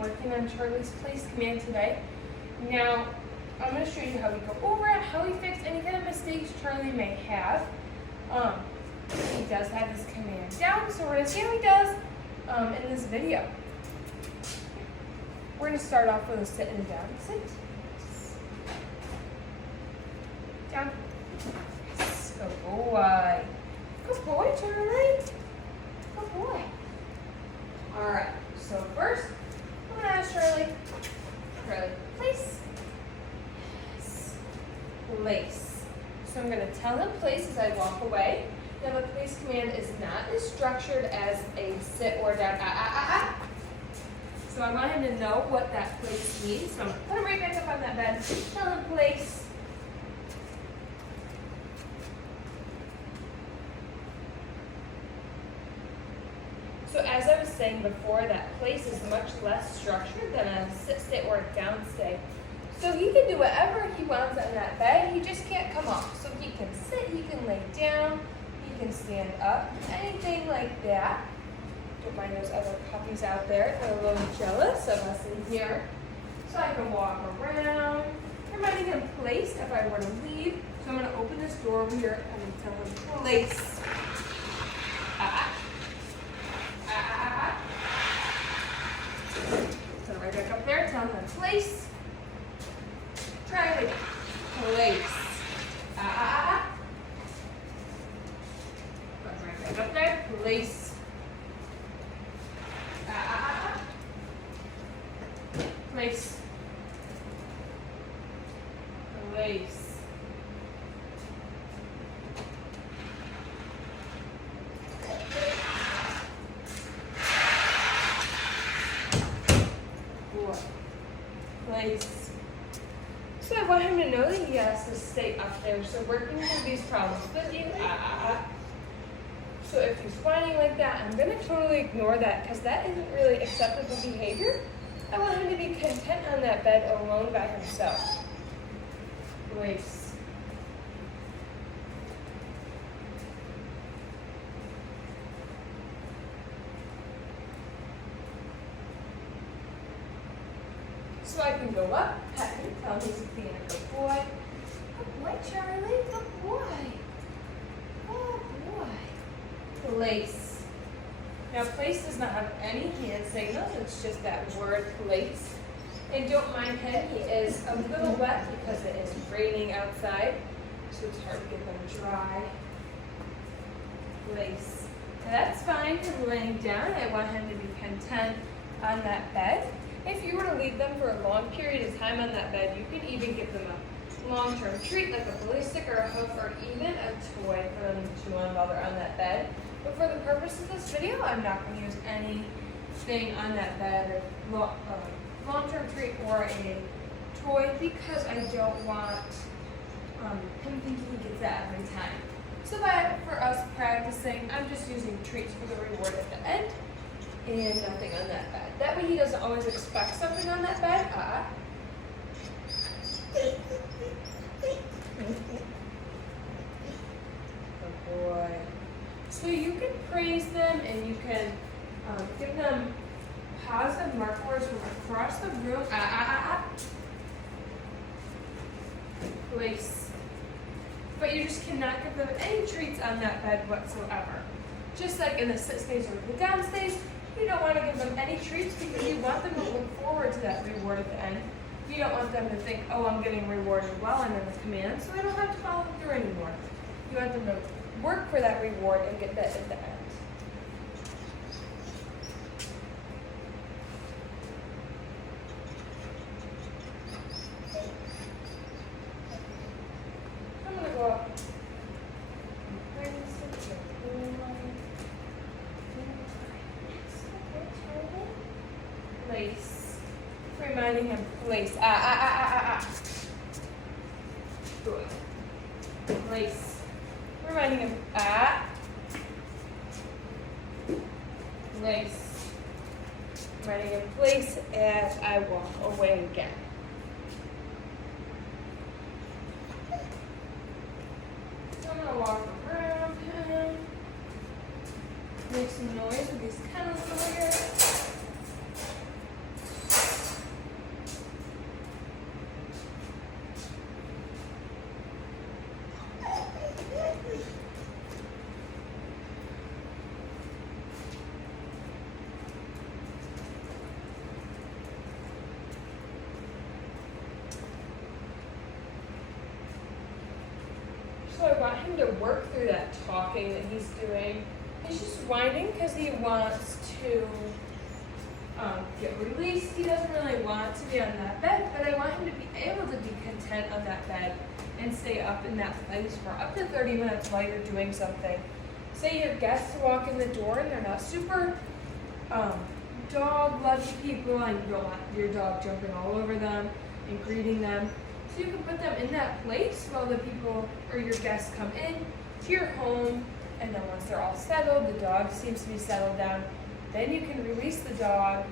working on Charlie's place command today. Now, I'm going to show you how we go over it, how we fix any kind of mistakes Charlie may have. He does have his command down, so we're going to see how he does in this video. We're going to start off with a sit and down. Sit. Down. Yes. Good boy. Good boy, Charlie. Good boy. All right. So first, I'm going to ask Charlie, place. Yes. Place. So I'm going to tell him place as I walk away. Now the place command is not as structured as a sit or down. So I want him to know what that place means. So I'm going to put him right back up on that bed. Tell him place. So as I was saying before, that place is much less structured than a sit, stay, or a down stay. So he can do whatever he wants on that bed. He just can't come off. So he can sit, he can lay down, he can stand up, anything like that. Don't mind those other puppies out there. They're a little jealous of us in here. So I can walk around, reminding him place if I were to leave. So I'm going to open this door over here and tell him place. So right back up there, tell him place. Try it again. Place. Right back up there, place. Place. Place. Place. So I want him to know that he has to stay up there. So working through these problems with you. So if he's whining like that, I'm going to totally ignore that because that isn't really acceptable behavior. I want him to be content on that bed alone by himself. Place. So I can go up, pet him, tell him he's being a good boy. Good boy, Charlie. Good boy. Good boy. Place. Now, place does not have any hand signals. It's just that word place. And don't mind him. He is a little wet because it is raining outside. So it's hard to get them dry. Place. Now, that's fine. Him laying down. I want him to be content on that bed. If you were to leave them for a long period of time on that bed, you could even give them a long-term treat like a bully stick or a hoof or even a toy for them to chew on while they're on that bed. But for the purpose of this video, I'm not going to use anything on that bed, or long-term treat or a toy, because I don't want him thinking he gets that every time. So for us practicing, I'm just using treats for the reward at the end. And nothing on that bed. That way he doesn't always expect something on that bed. Good boy. So you can praise them and you can give them positive markers from across the room. Place. But you just cannot give them any treats on that bed whatsoever. Just like in the sit stays or the down stays, you don't want to give them any treats because you want them to look forward to that reward at the end. You don't want them to think, oh, I'm getting rewarded while I'm in the command, so I don't have to follow through anymore. You want them to work for that reward and get that at the end. I'm going to go up. Place. Reminding him place. Good. Place. Reminding him Place. Reminding him place as I walk away again. So I'm gonna walk around him. Make some noise with these kennels over here. So I want him to work through that talking that he's doing. He's just whining because he wants to get released. He doesn't really want to be on that bed, but I want him to be able to be content on that bed and stay up in that place for up to 30 minutes while you're doing something. Say your guests walk in the door and they're not super dog-lovey people, and you don't want your dog jumping all over them and greeting them. So you can put them in that place while the people or your guests come in to your home, and then once they're all settled, the dog seems to be settled down, then you can release the dog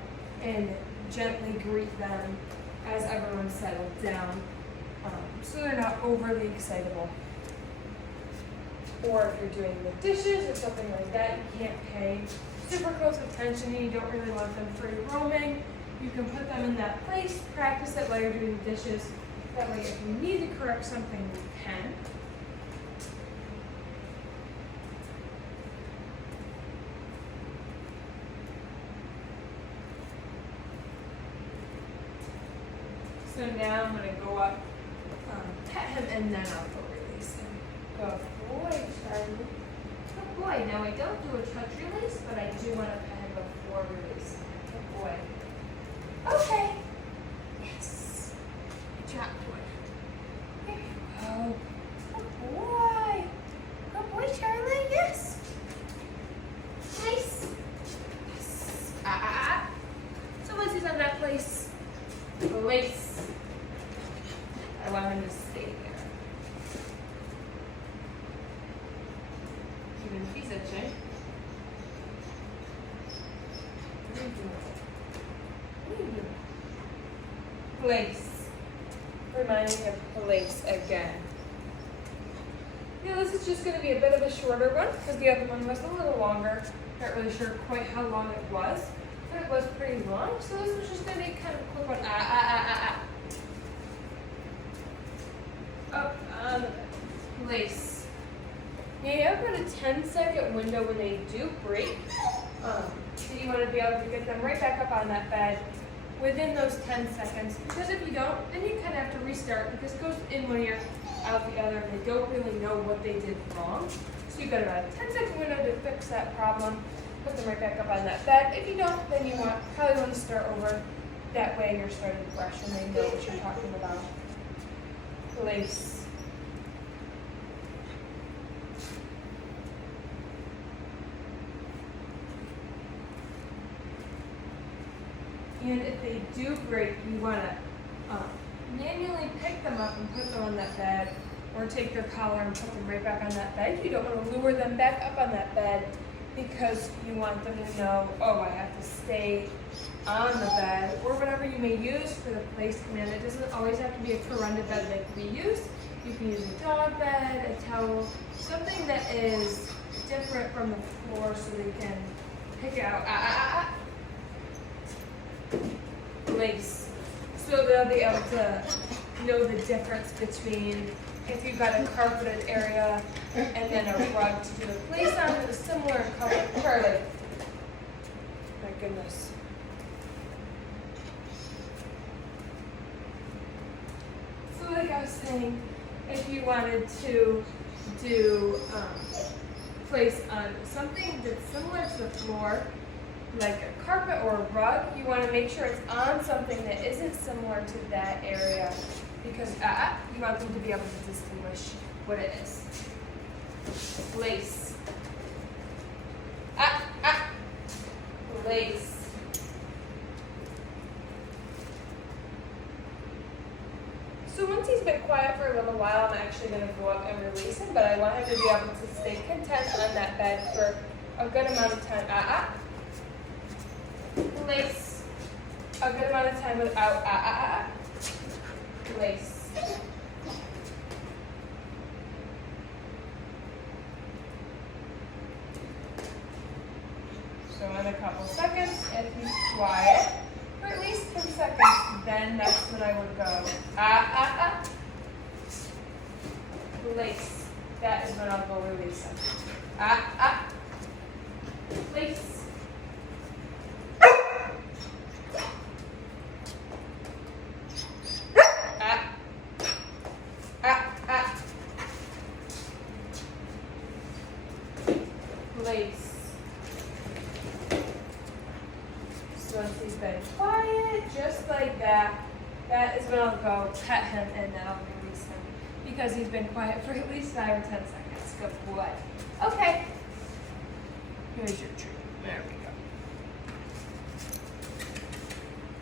and gently greet them as everyone's settled down, so they're not overly excitable. Or if you're doing the dishes or something like that, you can't pay super close attention and you don't really want them free roaming, you can put them in that place, practice it while you're doing the dishes. That way if you need to correct something, you can. So now I'm going to go up, pet him, and then I'll go release him. Good boy, Charlie. Good boy. Now I don't do a touch release, but I do want to pet him before releasing him. Good boy. Okay. Yes. Good job, boy. Here you go. Good boy. Good boy, Charlie. Yes. Nice. Yes. So once he's on that place, I want him to stay there. Even if he's itching. What are you doing? What are you doing? Place. Reminding him place again. Now this is just going to be a bit of a shorter one because the other one was a little longer. Not really sure quite how long it was, but it was pretty long. So this was just going to be kind of a quick one. Up on the place. Yeah, you have about a 10-second window when they do break. So you want to be able to get them right back up on that bed within those 10 seconds. Because if you don't, then you kind of have to restart because it goes in one ear, out the other, and they don't really know what they did wrong. So you've got about a 10-second window to fix that problem. Put them right back up on that bed. If you don't, then you probably want to start over. That way you're starting fresh and they know what you're talking about. Place. And if they do break, you want to manually pick them up and put them on that bed, or take their collar and put them right back on that bed. You don't want to lure them back up on that bed because you want them to know, oh, I have to stay on the bed, or whatever you may use for the place command. It doesn't always have to be a corunda bed that can be used. You can use a dog bed, a towel, something that is different from the floor so they can pick it out. Place. So they'll be able to know the difference between if you've got a carpeted area and then a rug to do a place on that is similar in color. Charlie. My goodness. So like I was saying, if you wanted to do place on something that's similar to the floor, like a carpet or a rug, you want to make sure it's on something that isn't similar to that area because you want them to be able to distinguish what it is. Place. Place. So once he's been quiet for a little while, I'm actually going to go up and release him, but I want him to be able to stay content on that bed for a good amount of time. Place. A good amount of time without Place. So in a couple seconds, if he's quiet, for at least 10 seconds, then that's when I would go, Place. That is when I'll go release him. Place. once he's been quiet, just like that, that is when I'll go pet him and then I'll release him because he's been quiet for at least 5 or 10 seconds. Good boy. Okay. Here's your treat. There we go.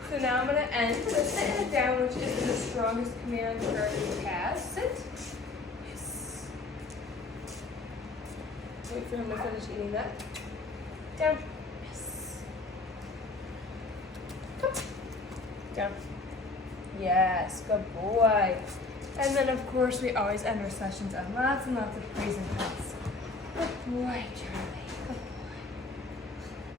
So now I'm going to end with a sit and a down, which is the strongest command Charlie has. Sit. Yes. Wait for him to finish eating that. Down. Yes. Come. Down. Yes, good boy. And then of course we always end our sessions on lots and lots of praise and pets. Good boy, Charlie.